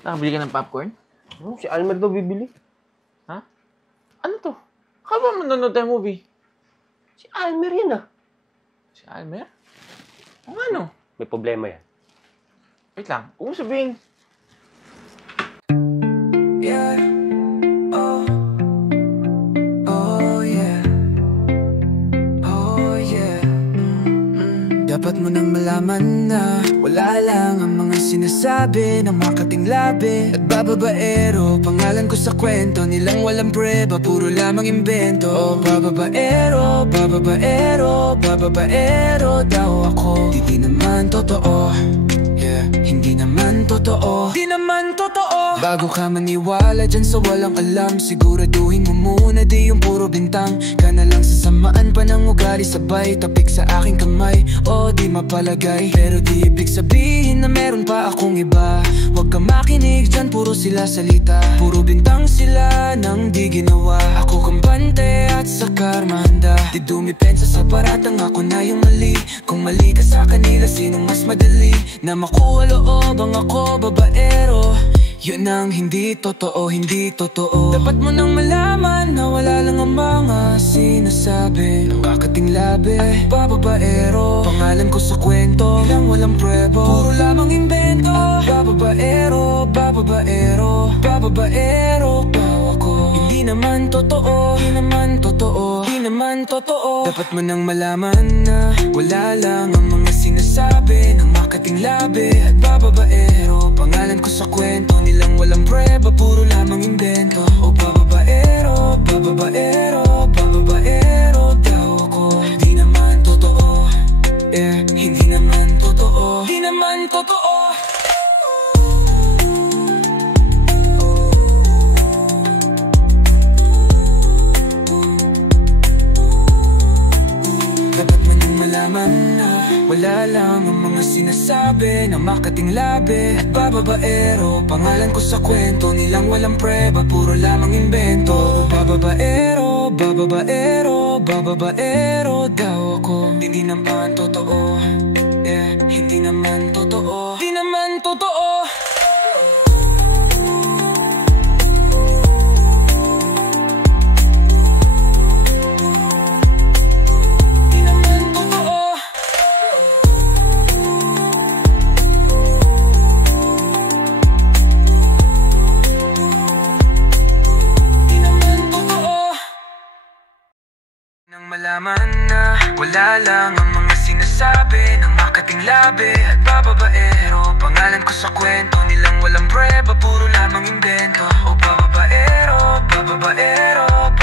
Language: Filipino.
Nakabili ka ng popcorn? Si Almer daw bibili. Ha? Ano to? Kala ba manonood tayo movie? Si Almer yan ah. Si Almer? O ano? May problema yan. Wait lang, huwag mo sabihin. Yeah. Oh. Oh yeah. Oh yeah. Dapat mo nang malaman na wala lang ang mga sinasabi ng makating labi at bababaero. Pangalan ko sa kwento nilang walang preba, puro lamang imbento. Oh bababaero, bababaero, bababaero daw ako. Di naman totoo. Yeah, hindi naman totoo. Di naman totoo. Bago ka maniwala dyan sa walang alam, siguraduhin mo muna di yung puro bintang. Ka na lang sasamaan pa ng ugali, sabay tapik sa aking kamay. O di mapalagay, pero di ibig sabihin na meron pa akong iba. Huwag ka makinig dyan, puro sila salita. Puro bintang sila nang di ginawa. Ako kampante at sa karmanda. Di dumipensa sa paratang ako na yung mali. Kung mali ka sa kanila, sinong mas madali na makuha loob ang ako babaero? Yun ang hindi totoo, hindi totoo. Dapat mo nang malaman na wala lang ang mga sinasabi ng kakating labi ay bababaero. Pangalan ko sa kwento lang walang prebo, puro lamang imbento. Bababaero, bababaero, bababaero daw ako. Hindi naman totoo, hindi naman totoo, hindi naman totoo. Dapat mo nang malaman na wala lang ang mga sinasabi ng makating labi at bababaero. Pangalan ko sa kwento nilang walang preba, puro lamang imbento. O bababaero, bababaero, bababaero daw ako. Di naman totoo. Hindi naman totoo. Di naman totoo. Dapat mo nang malaman na wala lang ang mga sinasabi ng makating labi at bababaero. Pangalan ko sa kwento nilang walang preba, puro lamang imbento. Bababaero, bababaero, bababaero daw ako. Hindi naman totoo. Hindi naman totoo. Hindi naman totoo. Malaman na wala lang ang mga sinasabi ng makating labi at bababaero. Pangalan ko sa kwento nilang walang preba, puro lamang imbento. O bababaero, bababaero,